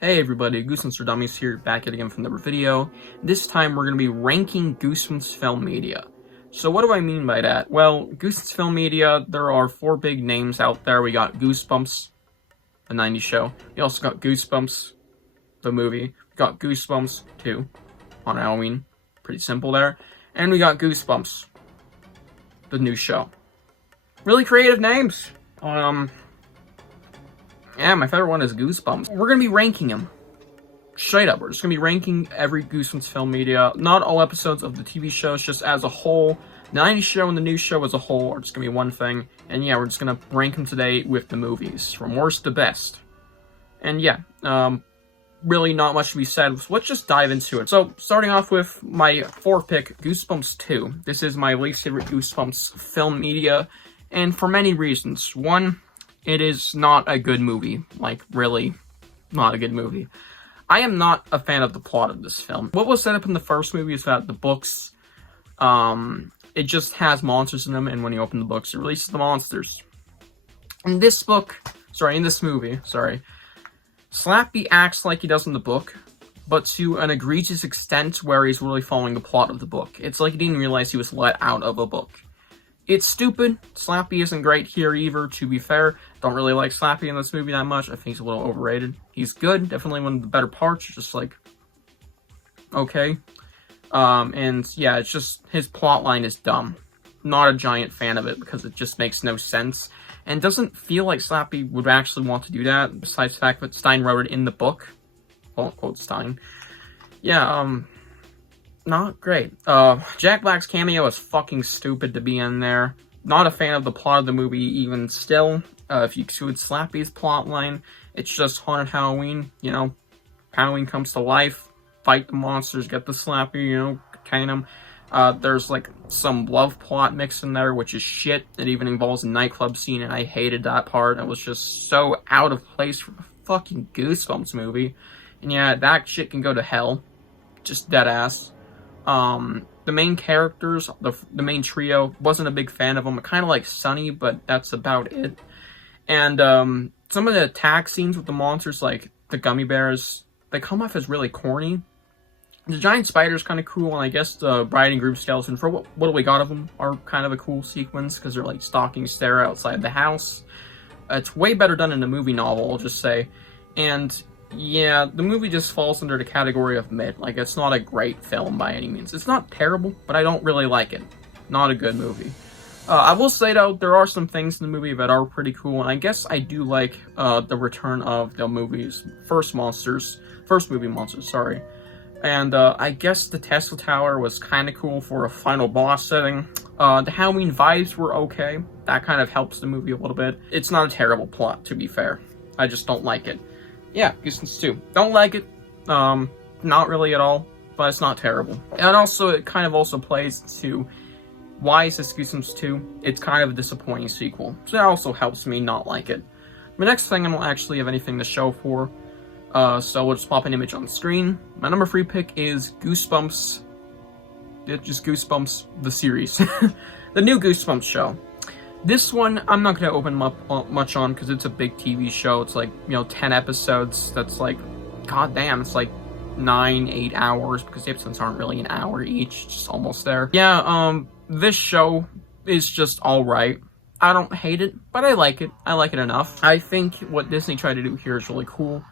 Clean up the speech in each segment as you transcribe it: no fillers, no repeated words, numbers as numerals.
Hey everybody, Goosebumps for Dummies here, back at again from another video. This time we're going to be ranking Goosebumps film media. So what do I mean by that? Well, Goosebumps film media, there are 4 big names out there. We got Goosebumps, the 90s show. We also got Goosebumps, the movie. We got Goosebumps 2 on Halloween. Pretty simple there. And we got Goosebumps, the new show. Really creative names. Yeah, my favorite one is Goosebumps. We're going to be ranking them. Straight up, we're just going to be ranking every Goosebumps film media. Not all episodes of the TV shows, just as a whole. The 90s show and the new show as a whole are just going to be one thing. And yeah, we're just going to rank them today with the movies, from worst to best. And yeah, really not much to be said, so let's just dive into it. So, starting off with my 4th pick, Goosebumps 2. This is my least favorite Goosebumps film media, and for many reasons. One, it is not a good movie. Like, really, not a good movie. I am not a fan of the plot of this film. What was set up in the first movie is that the books, it just has monsters in them, and when you open the books, it releases the monsters. In this movie, Slappy acts like he does in the book, but to an egregious extent where he's really following the plot of the book. It's like he didn't realize he was let out of a book. It's stupid. Slappy isn't great here either, to be fair. Don't really like Slappy in this movie that much. I think he's a little overrated. He's good. Definitely one of the better parts. Just like, okay. And yeah, it's just, his plotline is dumb. Not a giant fan of it because it just makes no sense. And doesn't feel like Slappy would actually want to do that, besides the fact that Stine wrote it in the book. Quote unquote Stine. Yeah, not great. Jack Black's cameo is fucking stupid to be in there. Not a fan of the plot of the movie even still. If you exclude Slappy's plotline, it's just haunted Halloween. You know, Halloween comes to life, fight the monsters, get the Slappy, you know, contain them. There's like some love plot mixed in there, which is shit. It even involves a nightclub scene, and I hated that part. It was just so out of place for a fucking Goosebumps movie. And yeah, that shit can go to hell. Just dead ass. The main characters, the main trio, wasn't a big fan of them. I kind of like Sunny, but that's about it. And, some of the attack scenes with the monsters, like the gummy bears, they come off as really corny. The giant spider's kind of cool, and I guess the bride and groom skeleton, for what we got of them, are kind of a cool sequence, because they're like stalking Sarah outside the house. It's way better done in a movie novel, I'll just say. And yeah, the movie just falls under the category of mid. Like, it's not a great film by any means. It's not terrible, but I don't really like it. Not a good movie. I will say, though, there are some things in the movie that are pretty cool, and I guess I do like the return of the movie's first movie monsters, sorry. And I guess the Tesla Tower was kind of cool for a final boss setting. The Halloween vibes were okay. That kind of helps the movie a little bit. It's not a terrible plot, to be fair. I just don't like it. Yeah, Goosebumps 2. Don't like it. Not really at all, but it's not terrible. And also, it kind of also plays to, why is this Goosebumps 2? It's kind of a disappointing sequel. So that also helps me not like it. The next thing, I don't actually have anything to show for. So we'll just pop an image on the screen. My number 3 pick is Goosebumps. It's just Goosebumps, the series. The new Goosebumps show. This one, I'm not going to open up much on, because it's a big TV show. It's like, 10 episodes. That's like, goddamn, it's like 9-8 hours, because the episodes aren't really an hour each, just almost there. Yeah, this show is just alright. I don't hate it, but I like it. I like it enough. I think what Disney tried to do here is really cool.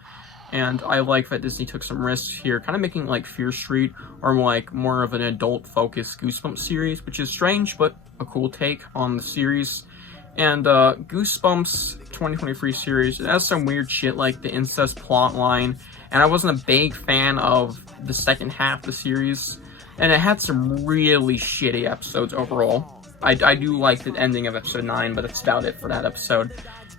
And I like that Disney took some risks here, kind of making like Fear Street, or like more of an adult-focused Goosebumps series, which is strange, but a cool take on the series. And Goosebumps 2023 series, it has some weird shit like the incest plot line, and I wasn't a big fan of the second half of the series, and it had some really shitty episodes overall. I do like the ending of episode 9, but that's about it for that episode.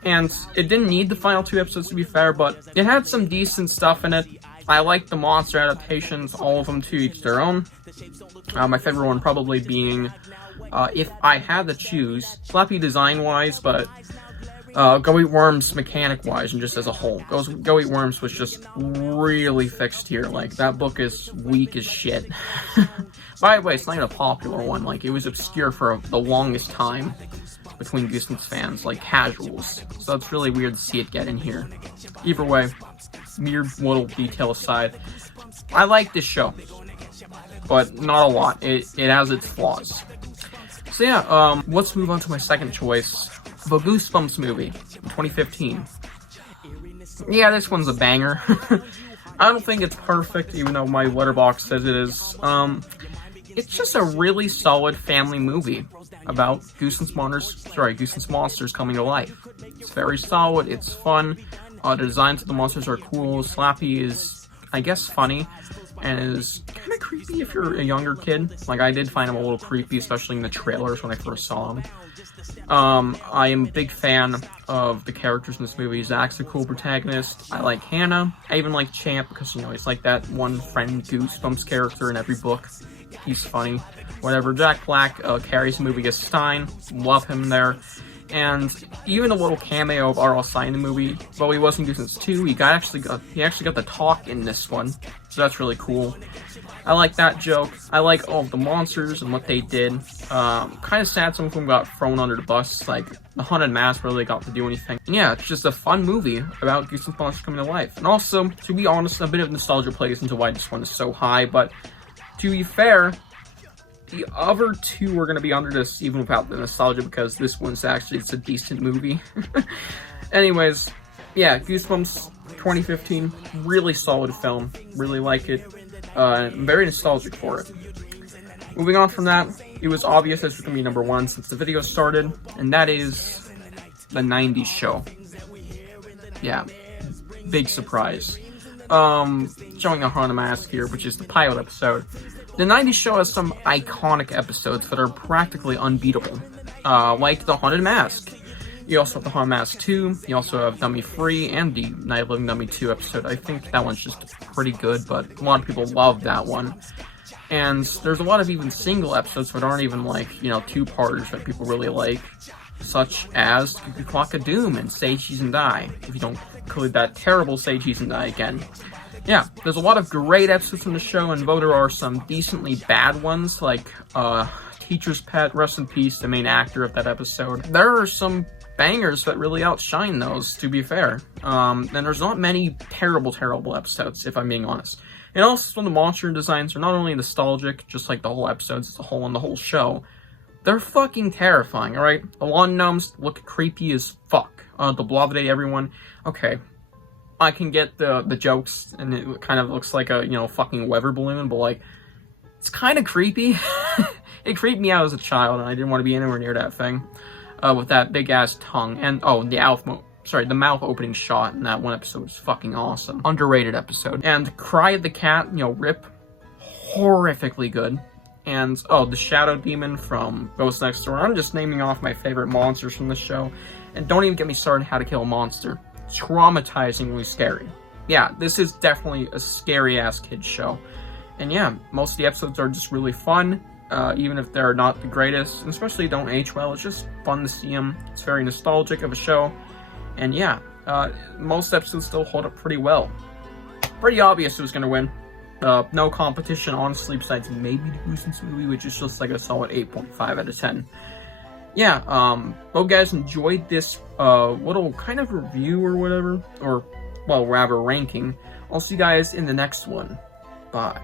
And it didn't need the final 2 episodes, to be fair, but it had some decent stuff in it. I like the monster adaptations, all of them to each their own. My favorite one probably being, if I had to choose, Slappy design-wise, but Go Eat Worms mechanic-wise, and just as a whole. Go Eat Worms was just really fixed here. Like, that book is weak as shit. By the way, it's not even a popular one. Like, it was obscure for the longest time between Goosebumps fans, like casuals. So it's really weird to see it get in here. Either way, weird little detail aside, I like this show, but not a lot. It has its flaws. So yeah, let's move on to my second choice, the Goosebumps movie, 2015. Yeah, this one's a banger. I don't think it's perfect, even though my letterbox says it is. It's just a really solid family movie about Goosebumps monsters coming to life. It's very solid, it's fun, the designs of the monsters are cool, Slappy is, I guess, funny, and is kind of creepy if you're a younger kid. Like, I did find him a little creepy, especially in the trailers when I first saw him. I am a big fan of the characters in this movie. Zach's a cool protagonist. I like Hannah. I even like Champ because, you know, he's like that one friend Goosebumps character in every book. He's funny. Whatever. Jack Black carries the movie as Stine. Love him there. And even a little cameo of R.L. Stine in the movie, though he wasn't Goosebumps 2, he actually got the talk in this one. So that's really cool. I like that joke. I like all of the monsters and what they did. Kind of sad some of them got thrown under the bus. Like, the Haunted Mask really got to do anything. And yeah, it's just a fun movie about Goosebumps monsters coming to life. And also, to be honest, a bit of nostalgia plays into why this one is so high. But to be fair, the other two are going to be under this even without the nostalgia, because this one's actually, it's a decent movie. Anyways, yeah, Goosebumps 2015, really solid film. Really like it. I'm very nostalgic for it. Moving on from that, it was obvious this was going to be number one since the video started, and that is the 90s show. Yeah, big surprise. Showing a Haunted Mask here, which is the pilot episode. The 90s show has some iconic episodes that are practically unbeatable, like the Haunted Mask. You also have the Haunted Mask 2, you also have Dummy Free, and the Night of Living Dummy 2 episode. I think that one's just pretty good, but a lot of people love that one. And there's a lot of even single episodes that aren't even, like, you know, two-parters that people really like, such as The Clock of Doom and Say Cheese and Die, if you don't include that terrible Say Cheese and Die again. Yeah, there's a lot of great episodes from the show, and though there are some decently bad ones, like Teacher's Pet, rest in peace, the main actor of that episode, there are some bangers that really outshine those, to be fair. And there's not many terrible episodes, if I'm being honest. And also, some of the monster designs are not only nostalgic, just like the whole episodes as a whole and the whole show, they're fucking terrifying, alright? The lawn gnomes look creepy as fuck. The Blavide everyone, okay. I can get the jokes, and it kind of looks like a, you know, fucking weather balloon, but, like, it's kind of creepy. It creeped me out as a child, and I didn't want to be anywhere near that thing. With that big-ass tongue, and, oh, the mouth opening shot in that one episode was fucking awesome. Underrated episode. And Cry of the Cat, you know, rip, horrifically good. And, oh, the Shadow Demon from Ghost Next Door. I'm just naming off my favorite monsters from this show. And don't even get me started on How to Kill a Monster. Traumatizingly scary. Yeah, this is definitely a scary-ass kid's show. And yeah, most of the episodes are just really fun, even if they're not the greatest, and especially don't age well. It's just fun to see them. It's very nostalgic of a show. And yeah, most episodes still hold up pretty well. Pretty obvious who's going to win. No competition, honestly, besides maybe the Goosebumps movie, which is just like a solid 8.5 out of 10. Yeah, hope you guys enjoyed this little kind of review or whatever, or, well, rather ranking. I'll see you guys in the next one. Bye.